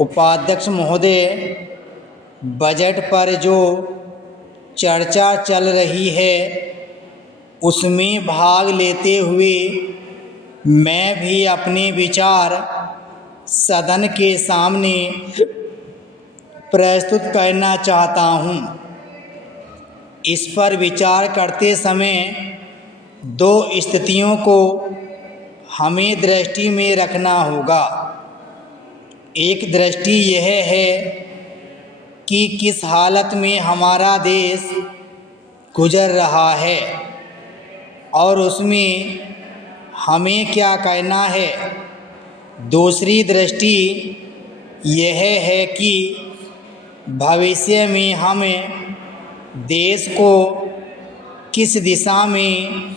उपाध्यक्ष महोदय, बजट पर जो चर्चा चल रही है उसमें भाग लेते हुए मैं भी अपने विचार सदन के सामने प्रस्तुत करना चाहता हूँ। इस पर विचार करते समय दो स्थितियों को हमें दृष्टि में रखना होगा। एक दृष्टि यह है कि किस हालत में हमारा देश गुजर रहा है और उसमें हमें क्या करना है। दूसरी दृष्टि यह है कि भविष्य में हम देश को किस दिशा में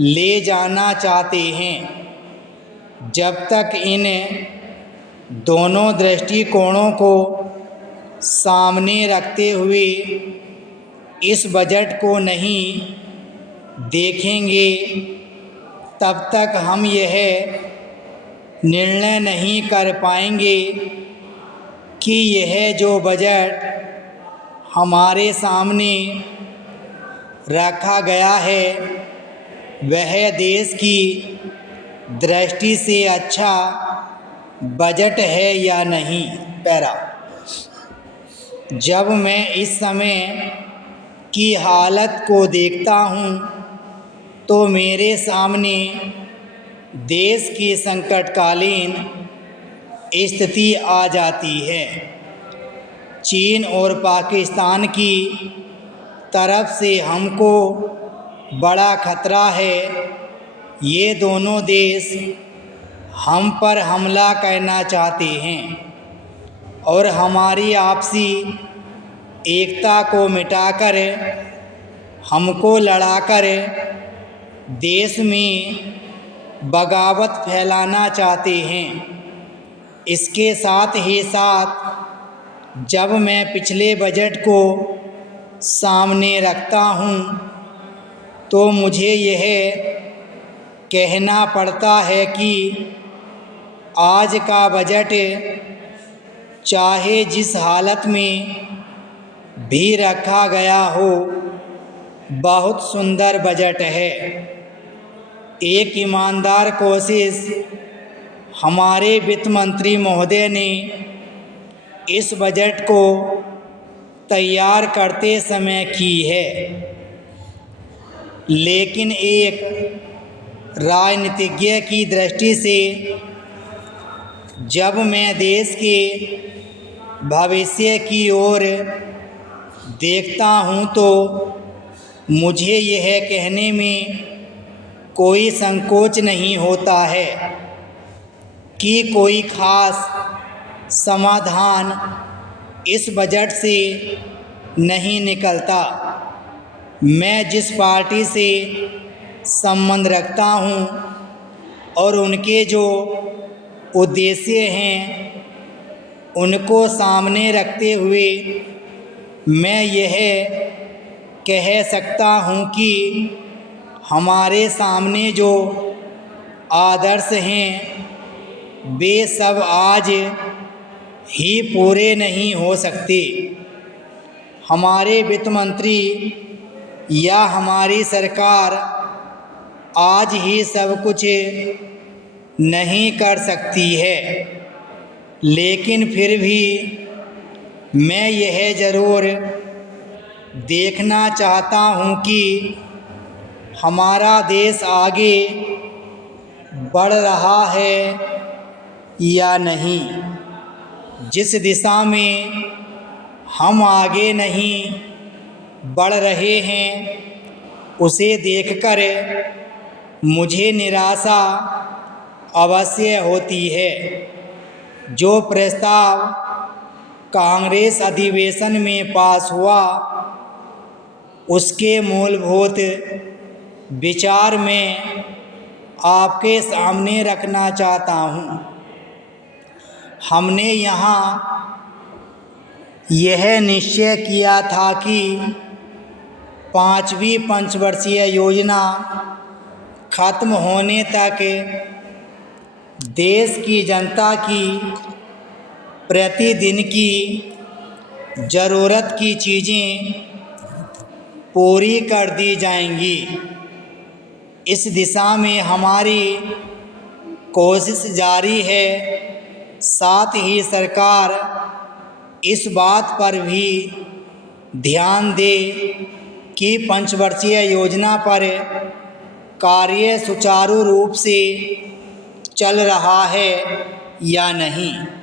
ले जाना चाहते हैं। जब तक इन दोनों दृष्टिकोणों को सामने रखते हुए इस बजट को नहीं देखेंगे तब तक हम यह निर्णय नहीं कर पाएंगे कि यह जो बजट हमारे सामने रखा गया है वह देश की दृष्टि से अच्छा बजट है या नहीं। पैरा, जब मैं इस समय की हालत को देखता हूँ तो मेरे सामने देश की संकटकालीन स्थिति आ जाती है। चीन और पाकिस्तान की तरफ से हमको बड़ा खतरा है। ये दोनों देश हम पर हमला करना चाहते हैं और हमारी आपसी एकता को मिटाकर हमको लड़ाकर देश में बगावत फैलाना चाहते हैं। इसके साथ ही साथ जब मैं पिछले बजट को सामने रखता हूँ तो मुझे यह कहना पड़ता है कि आज का बजट चाहे जिस हालत में भी रखा गया हो बहुत सुंदर बजट है। एक ईमानदार कोशिश हमारे वित्त मंत्री महोदय ने इस बजट को तैयार करते समय की है, लेकिन एक राजनीतिज्ञ की दृष्टि से जब मैं देश के भविष्य की ओर देखता हूँ तो मुझे यह कहने में कोई संकोच नहीं होता है कि कोई खास समाधान इस बजट से नहीं निकलता। मैं जिस पार्टी से संबंध रखता हूँ और उनके जो उद्देश्य हैं उनको सामने रखते हुए मैं यह कह सकता हूँ कि हमारे सामने जो आदर्श हैं वे सब आज ही पूरे नहीं हो सकते। हमारे वित्त मंत्री या हमारी सरकार आज ही सब कुछ नहीं कर सकती है, लेकिन फिर भी मैं यह ज़रूर देखना चाहता हूँ कि हमारा देश आगे बढ़ रहा है या नहीं। जिस दिशा में हम आगे नहीं बढ़ रहे हैं उसे देखकर मुझे निराशा अवश्य होती है। जो प्रस्ताव कांग्रेस अधिवेशन में पास हुआ उसके मूलभूत विचार में आपके सामने रखना चाहता हूँ। हमने यहाँ यह निश्चय किया था कि 5वीं पंचवर्षीय योजना खत्म होने तक देश की जनता की प्रतिदिन की ज़रूरत की चीज़ें पूरी कर दी जाएंगी। इस दिशा में हमारी कोशिश जारी है। साथ ही सरकार इस बात पर भी ध्यान दे कि पंचवर्षीय योजना पर कार्य सुचारू रूप से चल रहा है या नहीं।